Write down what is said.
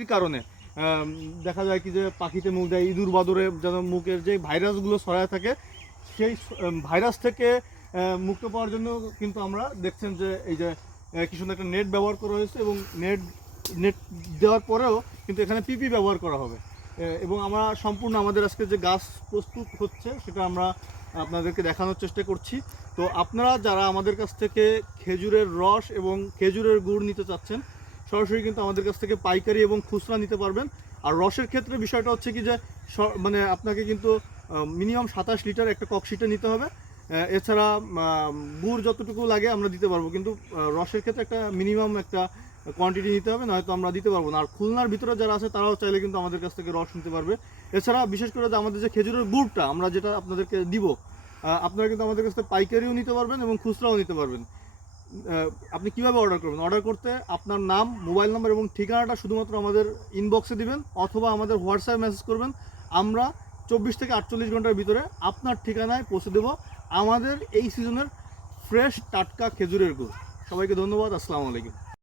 বৃষ্টির কারণে দেখা যায় কি যে পাখিতে মুখ দেয়, ইঁদুর বাদুরে যেন মুখের যে ভাইরাসগুলো ছড়ায় থাকে, সেই ভাইরাস থেকে মুক্ত পাওয়ার জন্য কিন্তু আমরা দেখছেন যে এই যে কি সুন্দর একটা নেট ব্যবহার করা হয়েছে, এবং নেট নেট দেওয়ার পরেও কিন্তু এখানে পিপি ব্যবহার করা হবে। এবং আমরা সম্পূর্ণ আমাদের আজকে যে গাছ প্রস্তুত হচ্ছে সেটা আমরা আপনাদেরকে দেখানোর চেষ্টা করছি। তো আপনারা যারা আমাদের কাছ থেকে খেজুরের রস এবং খেজুরের গুড় নিতে চাচ্ছেন, সরাসরি কিন্তু আমাদের কাছ থেকে পাইকারি এবং খুচরা নিতে পারবেন। আর রসের ক্ষেত্রে বিষয়টা হচ্ছে কি যে মানে আপনাকে কিন্তু মিনিমাম 27 লিটার একটা ককশিটে নিতে হবে। এছাড়া গুড় যতটুকু লাগে আমরা দিতে পারবো, কিন্তু রসের ক্ষেত্রে একটা মিনিমাম একটা কোয়ান্টিটি নিতে হবে, নয়তো আমরা দিতে পারবো না। আর খুলনার ভিতরে যারা আছে তারাও চাইলে কিন্তু আমাদের কাছ থেকে রস নিতে পারবে। এছাড়া বিশেষ করে যে আমাদের যে খেজুরের গুড়টা আমরা যেটা আপনাদেরকে দিব, আপনারা কিন্তু আমাদের কাছ থেকে পাইকারিও নিতে পারবেন এবং খুচরাও নিতে পারবেন। আপনি কিভাবে অর্ডার করবেন? অর্ডার করতে আপনার নাম, মোবাইল নাম্বার এবং ঠিকানাটা শুধুমাত্র আমাদের ইনবক্সে দিবেন, অথবা আমাদের হোয়াটসঅ্যাপে মেসেজ করবেন। আমরা 24 থেকে 48 ঘন্টার ভিতরে আপনার ঠিকানায় পৌঁছে দেব আমাদের এই সিজনের ফ্রেশ টাটকা খেজুরের গুড়। সবাইকে ধন্যবাদ। আসসালামু আলাইকুম।